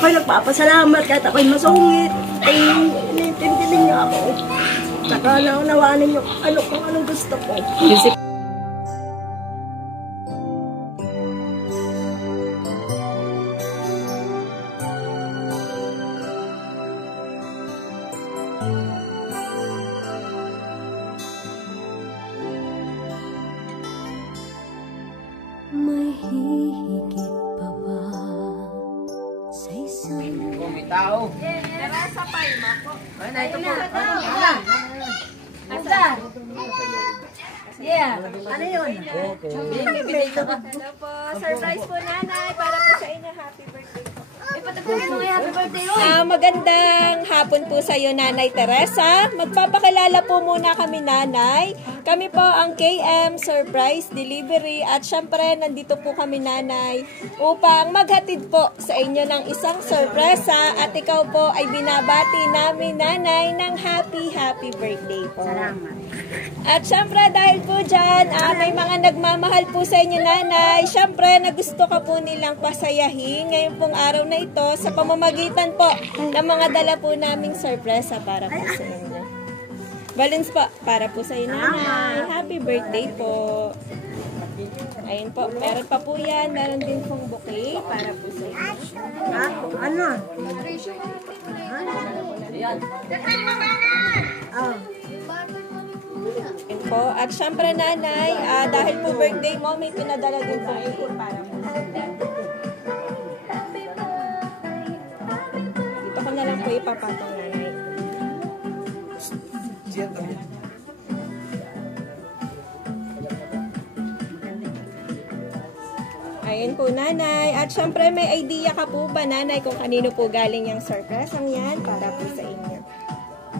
ako'y nagpapasalamat kahit ako'y masungit. Ay, iniintindi niyo ako. Saka naunawaan ninyo kung anong gusto ko. May hihigit pa ba sa isang May tao. Teresa Paima po. Ay, na ito po. Asa? Yeah. Ano yun? Hello po. Surprise po, nanay. Para po sa inyo. Happy birthday po. Ipatagpagin mo yung happy birthday mo. Magandang hapon po sa iyo, Nanay Teresa. Magpapakilala po muna kami, Nanay. Kami po ang KM Surprise Delivery at syempre nandito po kami, Nanay, upang maghatid po sa inyo ng isang sorpresa at ikaw po ay binabati namin, Nanay, ng happy birthday po. Salamat. At syempre dahil po dyan, may mga nagmamahal po sa inyo, Nanay. Syempre na gusto ka po nilang pasayahin ngayon pong araw na ito sa pamamagitan po ng mga dala po naming sorpresa para po sa inyo. Balloons po para po sa inyo, Nanay. Happy birthday po. Ayun po, meron pa po yan. Meron din pong bouquet para po sa inyo. Ano? Ayun po. At syempre, Nanay, dahil po birthday mo, may pinadala din po ito para po sa inyo. Dito ko na lang po ipapatong, Nanay. Ayun po, Nanay. At syempre, may idea ka po ba, Nanay, kung kanino po galing yung surprise ang yan para po sa inyo?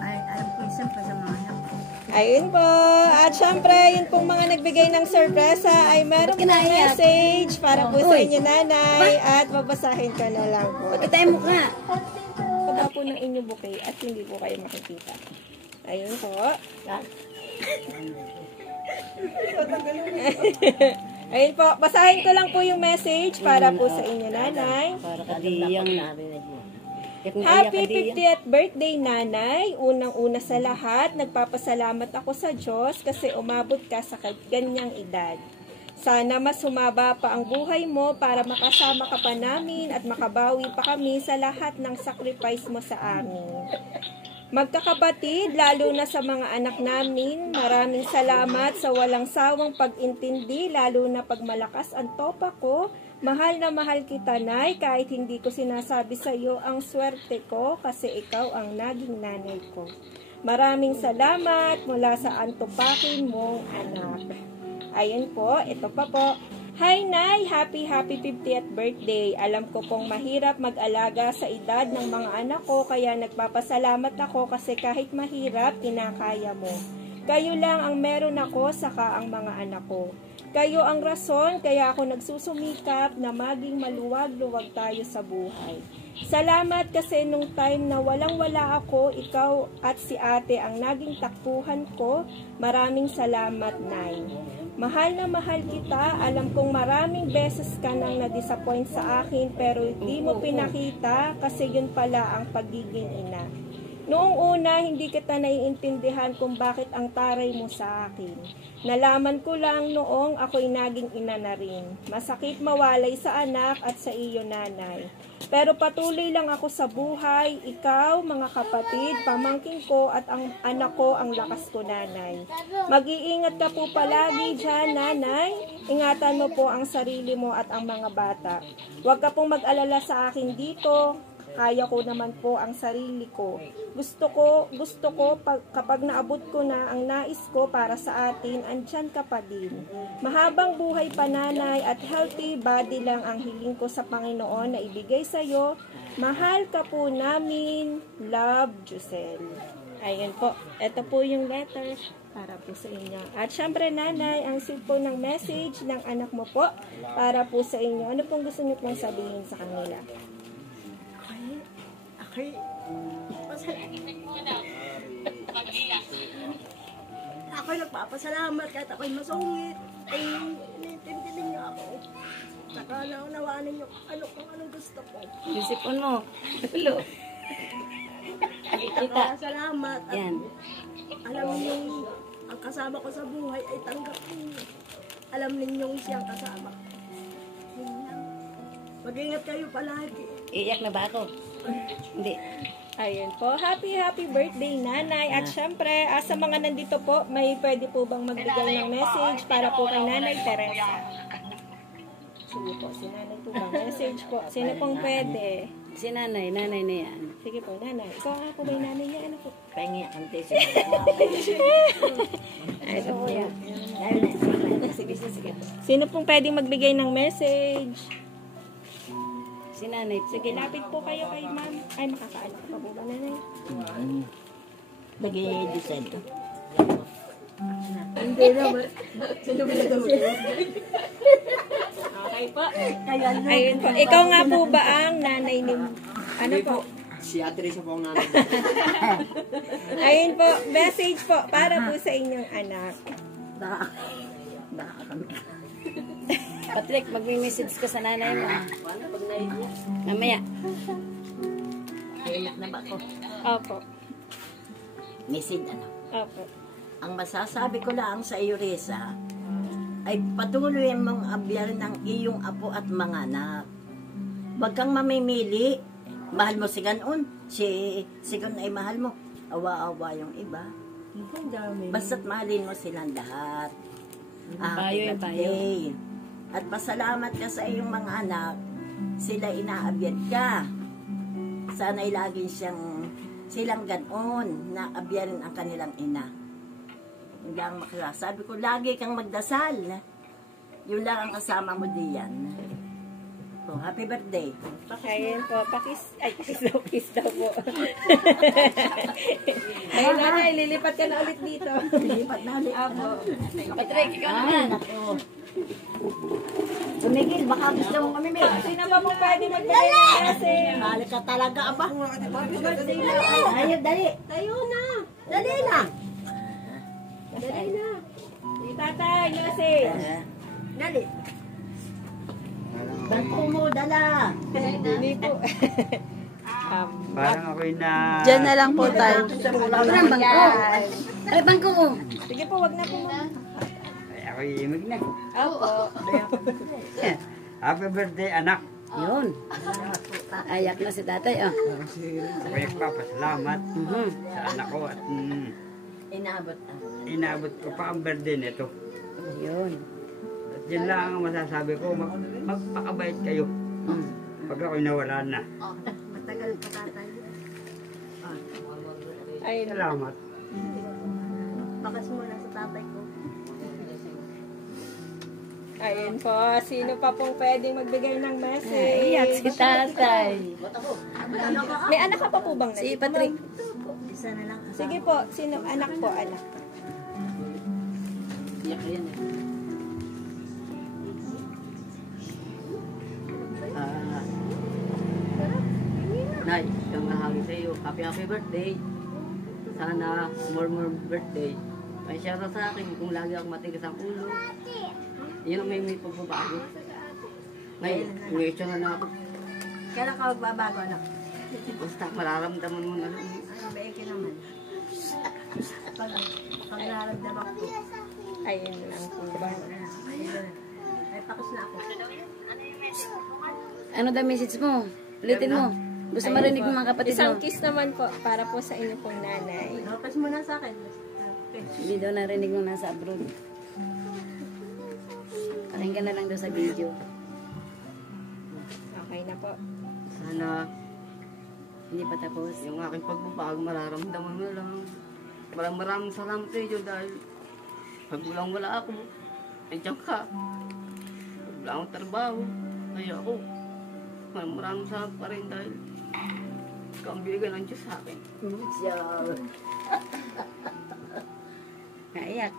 Ay, alam ko siyempre sa mga anak ko. Ayun po. At syempre, yun pong mga nagbigay ng sorpresa ay meron po message para po sa inyo, Nanay. At babasahin ko na lang po. Patay mo ka. Pagka po ng inyong bouquet at hindi po kayo makikita. Ayun po. Ayun po. Basahin ko lang po yung message para po sa inyo, Nanay. Para kadiyang narinig mo. Happy 50th birthday, Nanay. Unang-una sa lahat, nagpapasalamat ako sa Diyos kasi umabot ka sa ganyang edad. Sana mas sumaba pa ang buhay mo para makasama ka pa namin at makabawi pa kami sa lahat ng sacrifice mo sa amin. Magkakapatid, lalo na sa mga anak namin, maraming salamat sa walang sawang pag-intindi, lalo na pag malakas ang topa ko. Mahal na mahal kita, Nay, kahit hindi ko sinasabi sa iyo ang swerte ko kasi ikaw ang naging nanay ko. Maraming salamat mula sa antupakin mong anak. Ayun po, ito pa po. Hi, Nay! Happy 50th birthday. Alam ko pong mahirap mag-alaga sa edad ng mga anak ko, kaya nagpapasalamat ako kasi kahit mahirap, kinakaya mo. Kayo lang ang meron ako, saka ang mga anak ko. Kayo ang rason, kaya ako nagsusumikap na maging maluwag-luwag tayo sa buhay. Salamat kasi nung time na walang-wala ako, ikaw at si ate ang naging takbuhan ko. Maraming salamat, Nay. Mahal na mahal kita. Alam kong maraming beses ka nang na-disappoint sa akin pero hindi mo pinakita kasi yun pala ang pagiging ina. Noong una, hindi kita naiintindihan kung bakit ang taray mo sa akin. Nalaman ko lang noong ako'y naging ina na rin. Masakit mawalay sa anak at sa iyo, Nanay. Pero patuloy lang ako sa buhay. Ikaw, mga kapatid, pamangkin ko at ang anak ko ang lakas ko, Nanay. Mag-iingat ka po palagi dyan, Nanay. Ingatan mo po ang sarili mo at ang mga bata. Huwag ka pong mag-alala sa akin dito. Kaya ko naman po ang sarili ko. Gusto ko kapag naabot ko na ang nais ko para sa atin, andyan ka pa din. Mahabang buhay pa, Nanay, at healthy body lang ang hiling ko sa Panginoon na ibigay sa iyo. Mahal ka po namin. Love, Giselle. Ayun po. Ito po yung letter para po sa inyo. At syempre, Nanay, ang sweet po ng message ng anak mo po para po sa inyo. Ano pong gusto niyo pong sabihin sa kanila? Ako'y nagpapasalamat kahit ako'y masungit. Ay, iniintindi niyo ako. Saka Saka naunawaan ninyo kung anong gusto ko. Yung sipon mo. Tulo. Kita. Salamat. At Yan. alam ninyong ang kasama ko sa buhay ay tanggap ninyo. Alam ninyong siyang kasama. Yun lang. Mag-ingat kayo palagi. Iiyak na ba ako? Hindi. Ayun po. Happy birthday, Nanay. At syempre, sa mga nandito po, may pwede po bang magbigay ng message para po kay Nanay Teresa? Sige po, si Nanay po bang message po? Sino pong pwede? Si nanay na yan. Sige po, Nanay. Ikaw nga po ba yung nanay niya? Ano po? Pahingi ang tesi. Ay, ito po yan. Sige. Sino pong pwede magbigay ng message? Si nanay. Sige, lapit po kayo kay ma'am. Ay, makakaanak pa po ba, Nanay? Nag-i-decide ka. Hindi naman. Sino ba ito? Okay po. Ayun po. Ikaw nga po ba ang nanay ni... Ano po? Si Ate Risa po ang nanay. Ayun po. Message po para po sa inyong anak. Baka kami. Patrick, mag-message ka sa nanay mo. Mamaya. Iiyak na ba ako? Opo. Message ano? Opo. Ang masasabi ko lang sa iyo, Risa, ay patuloy mong abyarin ang iyong apo at mga anak. Huwag kang mamimili. Mahal mo si Ganon. Si Ganon ay mahal mo. Awa-awa yung iba. Basta't mahalin mo silang lahat. Happy birthday. At pasalamat ka sa iyong mga anak. Sila inaabyad ka. Sana'y laging silang ganon na abyarin ang kanilang ina. Yun lang sabi ko, lagi kang magdasal. Yun lang ang kasama mo diyan. So, happy birthday. Ayun po. Kiss daw po. Ayun, Nanay, lilipat ka na ulit dito. Lipat na ulit. Opo. Patrick, ikaw naman. Tumigil, baka gusto mong kami may. Sino ba po pwede magbigay ng message? Mahal ka talaga, aba. Ayaw, dali. Tayo na. Dali na. Dali na. Tatay, message. Dali. Bangko mo, dala. Hindi po. Parang ako'y na... Diyan na lang po tayo. Parang bangko. Ay, bangko mo. Sige po, wag na po muna. Ay, ako'y imig na. Opo. Happy birthday, anak. Yun. Ayak na si tatay, ah. Ako'y nagpapasalamat sa anak ko at Inaabot. inaabot ko pa ang birthday nito. Yun. At yun lang ang masasabi ko, magpakabait kayo. Pag ako'y nawala na. Matagal pa tatay. Ayun. Salamat. Bakas muna sa tatay ko. Ayun po. Sino pa pong pwedeng magbigay ng message? Iyak si tatay. May anak ka pa po bang Si nandito, Patrick. ma'am? Isa na lang. Sige po. Sino? Anak po, anak. Iyak yan eh. Nay, yung nahagi sa iyo, happy birthday. Sana more birthday. May shoutout sa akin kung lagi ako matigas ang ulo. Yun ang may pagbabago. Ngayon, umisa na ako. Kailan ka magbabago, anak? Basta mararamdaman mo na lang. Ay, beke naman. Pag nararamdaman ko. Ayun lang po ba? Ay, pakus na ako. Ano daw message mo? Ulitin mo. Gusto marinig ng mga kapatid Isang mo. kiss naman po para po sa inyo pong nanay. Pakus mo na sa akin. Okay. Hindi daw narinig mo nasa abroad. Pakinggan na lang daw sa video. Okay na po. Sana hindi pa tapos. Yung aking pagbabago mararamdaman mo lang. Maraming salamat sa iyo dahil pag wala ako, nandiyan ka. Pag wala akong trabaho, kaya ako. Maraming salamat pa rin dahil ikaw ang binigay ng Diyos sa akin. Naiyak.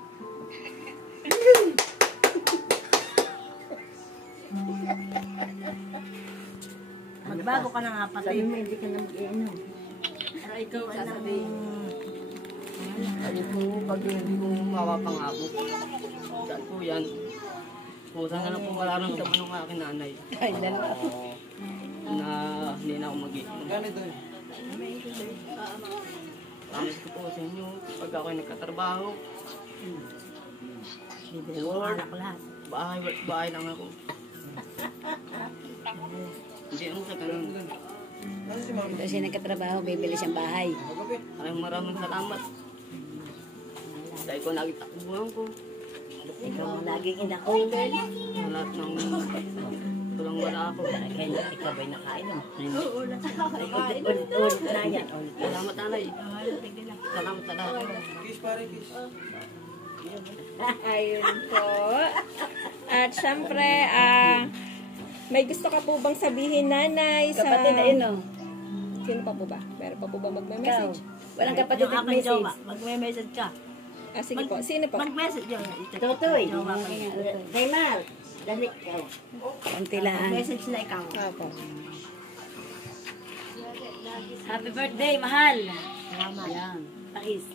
Magbago ka na nga pati. Sabi mo, hindi ka na mag-iinom. Pero ikaw ay nang... Sasabihin. Sabi ko, pag hindi ko mawapang ako. Saan po yan? po, sana lang po mararamdaman ng aking nanay. Ay, dalawa. Na hindi na ako mag-iinom. Promise ko po sa inyo, pag ako'y nagkatrabaho, Bibili ko ang anak lahat. bahay lang ako. Hindi naman sa ganun. Ito siya nagkatrabaho, bibili siyang bahay. Maraming salamat. Dahil ko nagitakbuhan ko. Ikaw ang laging inako. Sa lahat ng tulang wala ako. Kaya ikaw ba'y nakainom? Ulit na yan. Salamat nanay. Salamat sa lahat. Ayun po. At syempre, may gusto ka po bang sabihin, nanay, sa... Kapatid, ayun o. Sino pa po ba? Meron pa po ba magme-message? Walang kapatid at message. Magme-message ka. Sige po. Sino po? Mag-message yun. Tutoy. Raymar. Danik ka. Konti lang. Message na ikaw. Opo. Happy birthday, mahal. Salamat. Yan. Takis.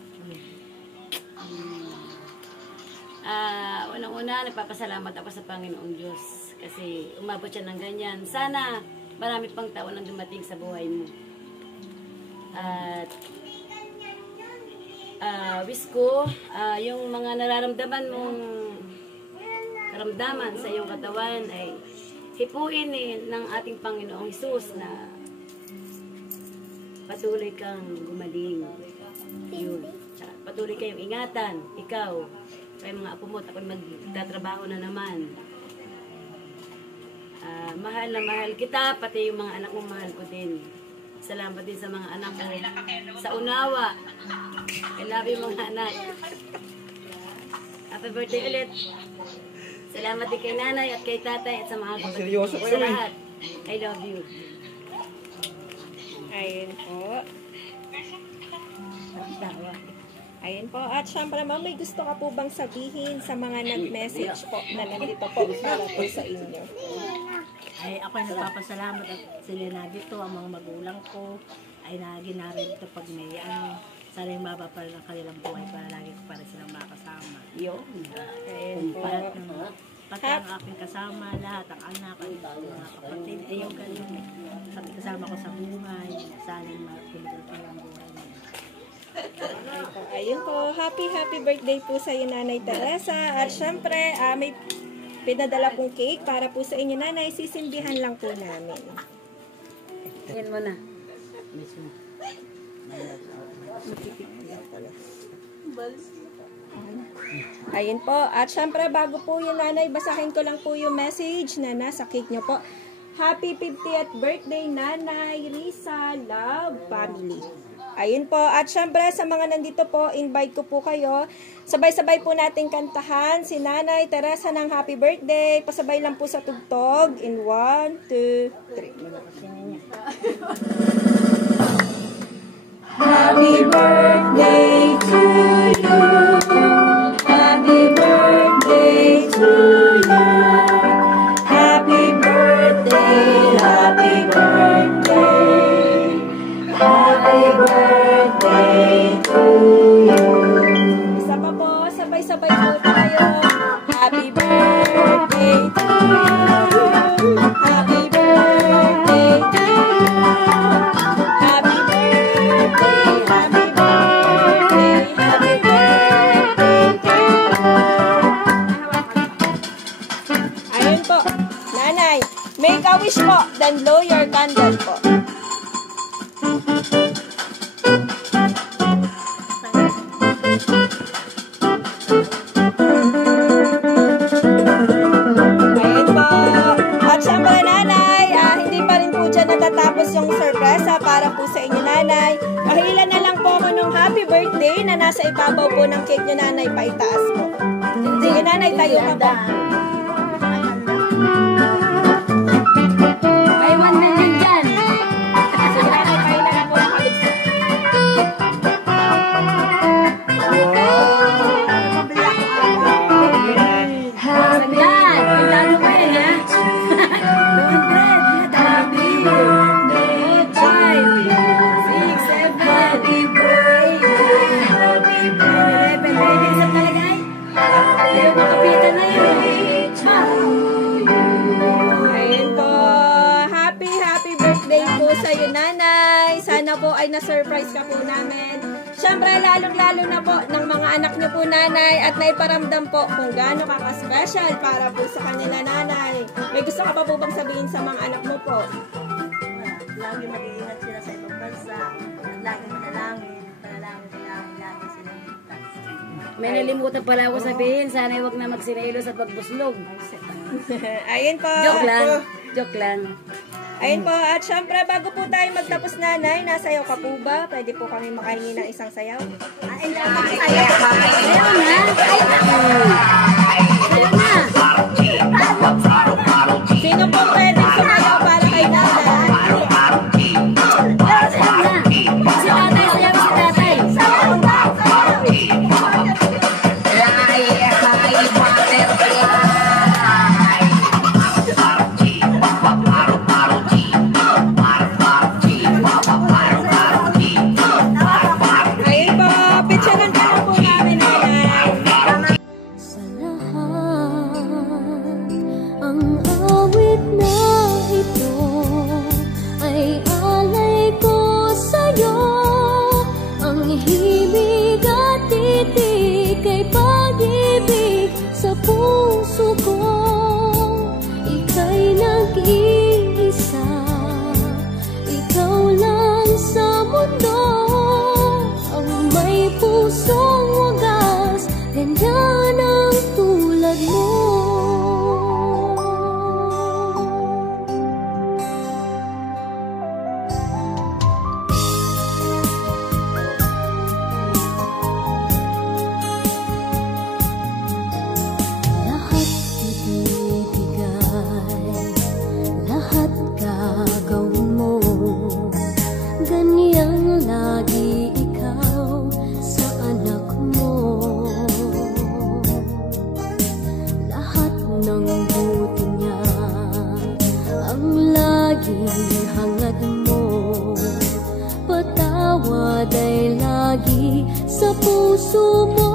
Unang-una, nagpapasalamat ako sa Panginoong Diyos kasi umabot siya ng ganyan. Sana marami pang taon ang dumating sa buhay mo. At wish ko, yung mga nararamdaman mong karamdaman sa iyong katawan ay hipuin ng ating Panginoong Hesus na patuloy kang gumaling. Yun. Tsaka patuloy kayong ingatan. Ikaw, kayo mga apo mo, ako'y magtatrabaho na naman. Mahal na mahal kita, pati yung mga anak mo mahal ko din. Salamat din sa mga anak ko. Sa unawa. I love you mga anak. Happy birthday ulit. Salamat din kay nanay at kay tatay at sa mga kapatid. Sa lahat. I love you. Ayun po. Ayun po. At syempre, ma'am, may gusto ka po bang sabihin sa mga nag-message po na nandito po para po sa inyo? Ay, ako ay nagpapasalamat at sila na dito, ang mga magulang ko ay naginari dito pag may sana yung mapapal ng kanilang buhay para lagi ko para silang makasama. Yun. Ayun po. Pati ang aking kasama, lahat, ang anak, ang mga kapatid, ay yung ganun. Kasama ko sa buhay, sana yung mapiligal pa ng buhay nila. Ayun po. Happy birthday po sa iyo, Nanay Teresa. At syempre, may pinadala pong cake para po sa inyo, nanay. Sisindihan lang po namin. Yan mo na. Ayun po. At syempre, bago po yun, nanay, basahin ko lang po yung message na nasa cake nyo po. Happy 50th birthday, Nanay Risa Love Family. Ayun po. At syempre, sa mga nandito po, invite ko po kayo. Sabay-sabay po natin kantahan si Nanay Teresa ng happy birthday. Pasabay lang po sa tugtog. In 1, 2, 3. Happy birthday to you. Happy birthday to you. Happy birthday, happy birthday. Happy birthday to you. Isa pa po, sabay-sabay po tayo. Happy birthday to you. Happy birthday to you. Happy birthday, happy birthday, happy birthday to you. Ayun po, nanay, make a wish po, then blow your candle po. Ayun po. At syempre, nanay, hindi pa rin po dyan natatapos yung sorpresa para po sa inyo, nanay. Pahilan na lang po ako nung happy birthday na nasa ibabaw po ng cake nyo, nanay, paitaas po. Sige, nanay, tayo ka po. May 1 million dyan. Sige, nanay, pahilan na po ng kabit. Sandaan. Pagdalo mo yan, ha? 200. Happy birthday. 5, 6, 7. Happy birthday. Happy birthday. Sa talagay. Pero makapitan na yun. ay na-surprise ka po namin. Siyempre, lalong-lalo na po ng mga anak niyo po, nanay, at naiparamdam po kung gaano ka-special para po sa kanila, nanay. May gusto ka pa po bang sabihin sa mga anak mo po? Lagi mag-iingat sila sa ibang bansa. At lagi manalangin sila lagi sila ligtas. May nalimutan pala ako sabihin, sana'y wag na magsinelos at magbuslog. Ayun po. Joke lang. Joke lang. Ayun po. At syempre, bago po tayo magtapos, nanay, nasayaw ka po ba? Pwede po kami makahingi ng isang sayaw. Sayo na. Sino po pwede sumayaw para kay nanay? Sayo na. Si tatay, sayaw si tatay. Ayun po. Picturean ka na po namin, nanay. Sa lahat, ang awit na ito ay alay ko sa'yo. Ang himig at titig ay pag-ibig sa puso ko. Ika'y nag-iisa, ikaw lang sa mundo. Ang may pusong wagas, ganyan ang tulad mo. Lahat ibibigay, lahat gagawin mo. Ganyang lagi ikaw sa anak mo. Lahat ng buti niya ang laging hangad mo. Patawad ay lagi sa puso mo.